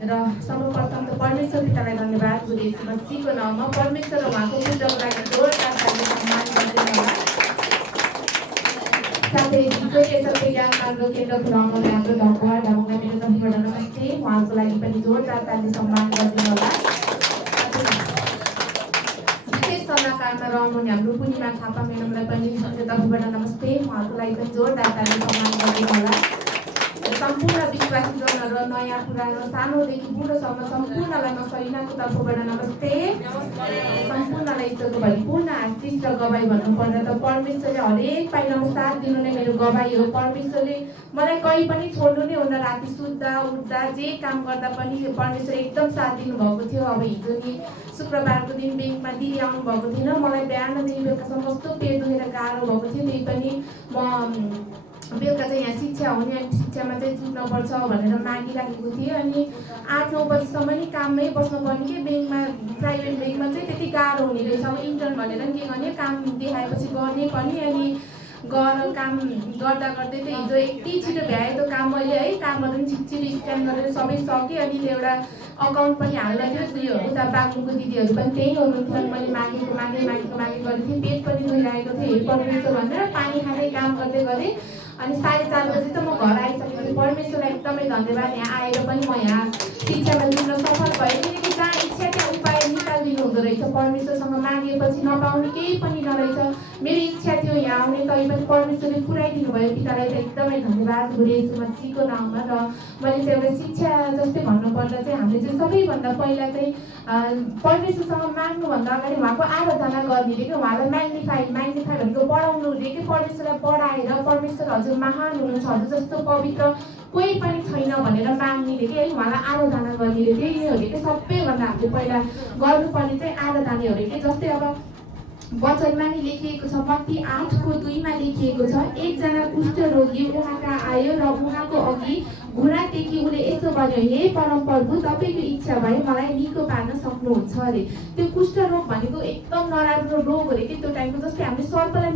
र सर्वप्रथम त परमेश्वर पितालाई धन्यवाद गुरु येशू मसीहको नाममा परमेश्वर र उहाँको पुत्रको लागि जोरदार ताली सम्मान गरिदिनु होला। साथै हिजो यसरी ज्ञान मार्ग केन्द्र खुलाउनु हाम्रो धन्यवाद ढामुलाई मेरो तर्फबाट नमस्ते, उहाँको लागि पनि जोरदार ताली सम्मान गरिदिनु होला। विशेष सल्लाहकारमा रहनुहुने हाम्रो पूर्णिमा थापा म्याडमलाई पनि मेरो तर्फबाट नमस्ते, उहाँको लागि पनि जोरदार ताली सम्मान गरिदिनु होला। सम्पूर्ण विश्वासीजनहरू र नयाँ पुरानो सानोदेखि बुढोसम्म सम्पूर्णलाई म सैनाको तर्फबाट नमस्ते। सम्पूर्णलाई ईश्वरको भरिपूर्ण आशिष र गवाई भन्नुपर्दा त परमेश्वरले हरेक पाइलामा साथ दिनु नै मेरो गवाई हो। परमेश्वरले मलाई कहीँ पनि छोड्नु नै हुन, राति सुत्दा उठ्दा जे काम गर्दा पनि परमेश्वर एकदम साथ दिनुभएको थियो। अब हिजो नि शुक्रबारको दिन ब्याङ्कमा दिदी आउनु भएको थिएन, मलाई बिहानदेखि बेलुकासम्म कस्तो पेट दुखेर गाह्रो भएको थियो। त्यही पनि म बेलुका चाहिँ यहाँ शिक्षा हुने, शिक्षामा चाहिँ जुट्नुपर्छ भनेर मागिराखेको थिएँ। अनि 8-9 बजीसम्म नि काममै बस्नुपर्ने कि ब्याङ्कमा, प्राइभेट ब्याङ्कमा चाहिँ त्यति गाह्रो हुने रहेछ। अब इन्टर्न भनेर के गर्ने, काम देखाएपछि गर्ने पनि। अनि काम गर्दा गर्दै त हिजो यति छिटो भ्याएँ त्यो काम मैले है, कामहरू पनि छिटो स्क्यान गरेर सबै सकेँ। अनि त्यो एउटा अकाउन्ट पनि हाल्न थियो, उता बाग्लुङको दिदीहरू पनि त्यही हुनुहुन्थ्यो। मैले मागेको गरेको थिएँ, पेट पनि धोइरहेको थिएँ, हे परमेश्वर भनेर पानी खाँदै काम गर्दै गरेँ। अनि 4:30 बजी त म घर आइसकेको थिएँ। परमेश्वरलाई एकदमै धन्यवाद, यहाँ आएर पनि म यहाँ शिक्षामा जुट्न सफल भएँ। किनकि जहाँ इच्छा त्यहाँ उपाय निकालिदिनु हुँदो रहेछ। परमेश्वरसँग मागेपछि नपाउने केही पनि नरहेछ। मेरो इच्छा थियो यहाँ आउने, तै पनि परमेश्वरले पुऱ्याइदिनु भयो। पितालाई त एकदमै धन्यवाद गुरु येशू मसीहको नाममा। र मैले चाहिँ एउटा शिक्षा जस्तै भन्नुपर्दा चाहिँ हामीले चाहिँ सबैभन्दा पहिला चाहिँ परमेश्वरसँग माग्नुभन्दा अगाडि उहाँको आराधना गर्ने रे कि, उहाँलाई म्याग्निफाई भनेको बढाउनु रे कि। परमेश्वरलाई बढाएर परमेश्वर हजुर महान हुनुहुन्छ, हजुर जस्तो पवित्र कोही पनि छैन भनेर माग्ने रे कि है, उहाँलाई आराधना गर्ने रे। त्यही नै हो कि सबैभन्दा हामीले पहिला गर्नुपर्ने चाहिँ आराधना हो रे कि। जस्तै अब वचनमा नि लेखिएको छ, मत्ती 8:2 लेखिएको छ, एकजना कुष्ठरोगी उहाँ कहाँ आयो र उहाँको अघि घुँडा टेकी उसले यसो भन्यो, हे परमप्रभु तपाईँको इच्छा भए मलाई निको पार्न सक्नुहुन्छ अरे। त्यो कुष्ठरोग भनेको एकदम नराम्रो रोग हो रे कि त्यो टाइमको। जस्तै हामीले सर्पलाई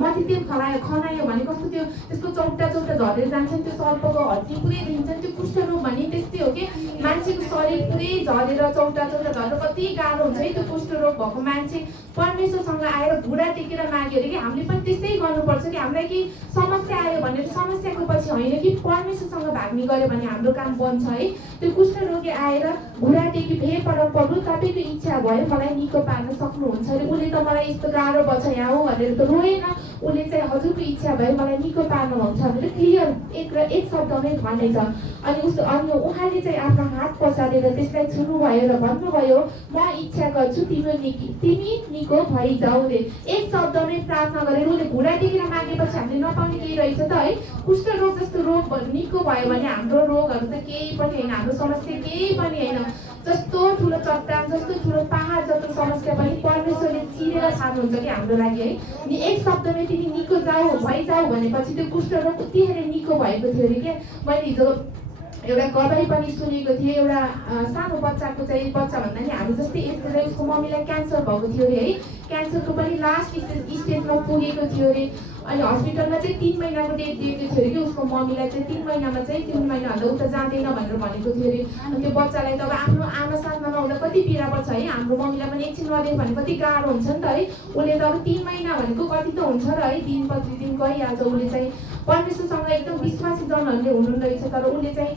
मथि तेल खनायो भने कस्तो त्यो त्यसको चौटा झरेर जान्छन्, त्यो सर्पको हड्डी पुरै दिन्छन्। त्यो कुष्ठरोग भने त्यस्तै हो कि मान्छेको शरीर पुरै झरेर चौटा झरेर कति गाह्रो हुन्छ है त्यो कुष्ठरोग भएको मान्छे परमेश्वरसँग आएर घुँडा टेकेर माग्यो अरे कि। हामीले पनि त्यस्तै गर्नुपर्छ कि हामीलाई कि समस्या आयो भनेर समस्याको पछि होइन कि परमेश्वरसँग भाग्ने गऱ्यो भने हाम्रो काम बन्छ है। त्यो कुष्ठरोगी आएर घुँडा टेकी, हे परमप्रभु तपाईँको इच्छा भयो मलाई निको पार्न सक्नुहुन्छ अरे। उसले त मलाई यस्तो गाह्रो बन्छ यहाँ हो भनेर त रोएन, उसले चाहिँ हजुरको इच्छा भयो मलाई निको पार्नुहुन्छ भनेर क्लियर एक शब्दमै भनेछ। अनि उहाँले चाहिँ आफ्नो हात पसारेर त्यसलाई छुनुभयो र भन्नुभयो, म इच्छा गर्छु तिमी निको भइजाऊ रे। एक शब्दमै प्रार्थना गरेर उसले घुँडा टेकेर मागेपछि हामीले नपाउने केही रहेछ त है। कुष्ठरोग जस्तो रोग निको भयो भने हाम्रो रोगहरू त केही पनि होइन, हाम्रो समस्या केही पनि होइन। जस्तो ठुलो चट्टान, जस्तो ठुलो पहाड जस्तो समस्या पनि परमेश्वरले चिरेर छाड्नुहुन्छ कि हाम्रो लागि है। अनि एक शब्दमै तिमी निको भइजाऊ भनेपछि त्यो कुष्ठरोग उतिखेर निको भएको थियो अरे क्या। मैले हिजो एउटा गवाई पनि सुनेको थिएँ। एउटा सानो बच्चाको चाहिँ, बच्चा भन्दा नि हामी जस्तै एजको चाहिँ उसको मम्मीलाई क्यान्सर भएको थियो अरे है। क्यान्सरको पनि लास्ट स्टेजमा पुगेको थियो अरे। अनि हस्पिटलमा चाहिँ 3 महिनाको डेट दिएको थियो अरे कि उसको मम्मीलाई चाहिँ 3 महिनामा चाहिँ 3 महिनाभन्दा उता जाँदैन भनेर भनेको थियो अरे। अनि त्यो बच्चालाई त अब आफ्नो आमा साथमा नहुँदा कति पीडा पर्छ है। हाम्रो मम्मीलाई पनि एकछिन नदेख्यो भने कति गाह्रो हुन्छ नि त है। उसले त अब 3 महिना भनेको कति त हुन्छ र है, दिन प्रतिदिन गइहाल्छ। उसले चाहिँ परमेश्वरसँग एकदम विश्वासी जनहरूले हुनुहुँदो रहेछ। तर उसले चाहिँ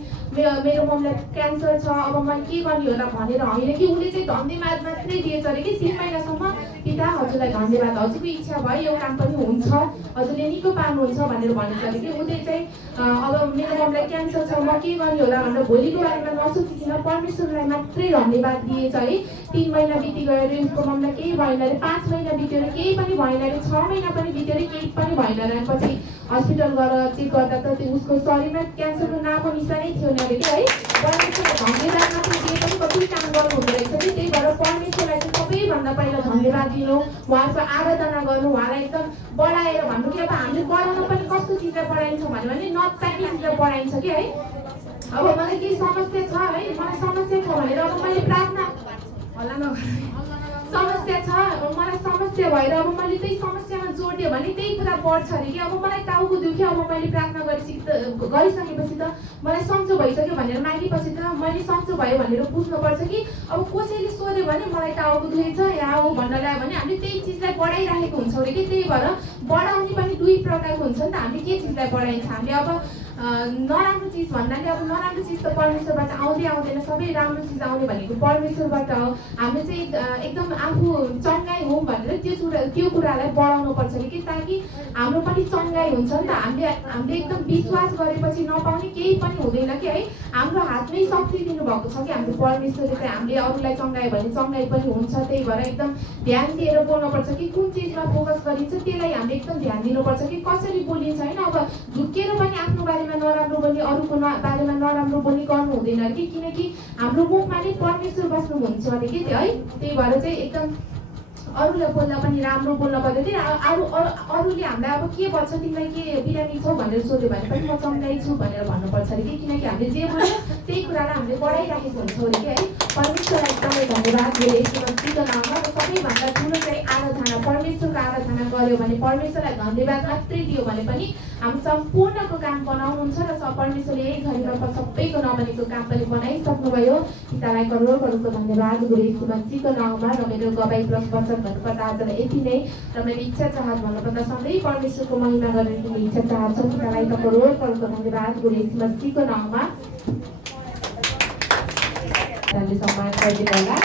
मेरो मम्मीलाई क्यान्सर छ अब म के गर्ने होला भनेर होइन कि, उसले चाहिँ धन्यवाद मात्रै दिएछ अरे कि 3 महिनासम्म। पिता हजुरलाई धन्यवाद, हजुरको इच्छा भयो यो काम पनि हुन्छ, हजुरले निको पार्नुहुन्छ भनेर भनेछ अरे कि। उसले चाहिँ अब मेरो मम्मीलाई क्यान्सर छ म के गर्ने होला भनेर भोलिको बारेमा नसोचिकन परमेश्वरलाई मात्रै धन्यवाद दिएछ है। 3 महिना बिति गयो अरे, उसको मम्मीलाई केही भएन अरे। 5 महिना बित्यो अरे, केही पनि भएन अरे। 6 महिना पनि बित्यो अरे, केही पनि भएन अरे। पछि हस्पिटल गएर चेक गर्दा त त्यो उसको शरीरमा क्यान्सरको नामो निशानै थियो अरे कि है। परमेश्वरले धन्यवाद मात्रै दिए पनि कति काम गर्नुहुँदो रहेछ कि। त्यही भएर परमेश्वरलाई चाहिँ सबैभन्दा पहिला धन्यवाद दिनु, उहाँको आराधना गर्नु, उहाँलाई एकदम बढाएर भन्नु कि अब हामीले बढाउन पनि कस्तो चिजलाई बढाइन्छ भने नचाहिने चिजलाई बढाइन्छ कि है। अब मलाई केही समस्या छ है, मलाई समस्या छ भनेर अब मैले प्रार्थना होला न समस्या छ, मलाई समस्या समस्या भएर अब मैले त्यही समस्यामा जोडिदिएँ भने त्यही कुरा बढ्छ अरे कि अब मलाई टाउको दुख्यो अब मैले प्रार्थना गरिसकेपछि त मलाई सन्चो भइसक्यो भनेर मागेपछि त मैले सन्चो भयो भनेर बुझ्नुपर्छ कि अब कसैले सोध्यो भने मलाई टाउको दुखेछ या हो भन्न ल्यायो भने हामीले त्यही चिजलाई बढाइराखेको हुन्छौँ अरे कि त्यही भएर बढाउने पनि दुई प्रकारको हुन्छ नि त हामीले के चिजलाई बढाइन्छ हामीले अब नराम्रो चिज भन्नाले अब नराम्रो चिज त परमेश्वरबाट आउँदैन सबै राम्रो चिज आउने भनेको परमेश्वरबाट हो हामीले चाहिँ एकदम आफू चङ्गाई हौँ भनेर त्यो कुरालाई बढाउनु पर्छ कि ताकि हाम्रो पनि चङ्गाई हुन्छ नि त हामीले एकदम विश्वास गरेपछि नपाउने केही पनि हुँदैन कि है हाम्रो हातमै शक्ति दिनुभएको छ कि हाम्रो परमेश्वरले चाहिँ हामीले अरूलाई चङ्गायो भने चङ्गाई पनि हुन्छ त्यही भएर एकदम ध्यान दिएर बोल्नुपर्छ कि कुन चिजमा फोकस गरिन्छ त्यसलाई हामीले एकदम ध्यान दिनुपर्छ कि कसरी बोलिन्छ होइन अब झुक्केर पनि आफ्नो बारेमा नराम्रो बोली अरूको बारेमा नराम्रो बोली गर्नु हुँदैन कि किनकि हाम्रो मुखमा नै परमेश्वर बस्नुहुन्छ अरे कि त्यो है त्यही भएर चाहिँ एकदम अरूलाई बोल्दा पनि राम्रो बोल्न पर्दैन अरूले हामीलाई अब के भन्छ तिमीलाई के बिरामी छौ भनेर सोध्यो भने पनि म चङ्गाई छु भनेर भन्नुपर्छ अरे कि किनकि हामीले जे बोल्यो त्यही कुरालाई हामीले बढाइराखेको हुन्छौँ अरे कि है परमेश्वरलाई एकदमै धन्यवाद दियो यस्तो नाममा सबैभन्दा ठुलो चाहिँ आराधना परमेश्वरको आराधना गर्यो भने परमेश्वरलाई धन्यवाद मात्रै दियो भने पनि हामी सम्पूर्णको काम बनाउनुहुन्छ र परमेश्वरले यही घडीमा सबैको नबनेको काम पनि बनाइसक्नुभयो पितालाई करोडको धन्यवाद गुरु यीशु मसीहको नाममा र मेरो गवाई प्लस वचन भन्नुपर्दा आजलाई यति नै र मेरो इच्छा चाहत भन्नुपर्दा सधैँ परमेश्वरको महिमा गर्ने तिमी इच्छा चाहन्छौ पितालाई त करोडको धन्यवाद गुरु यीशु मसीहको नाममा सम्मान गरिदिनु होला।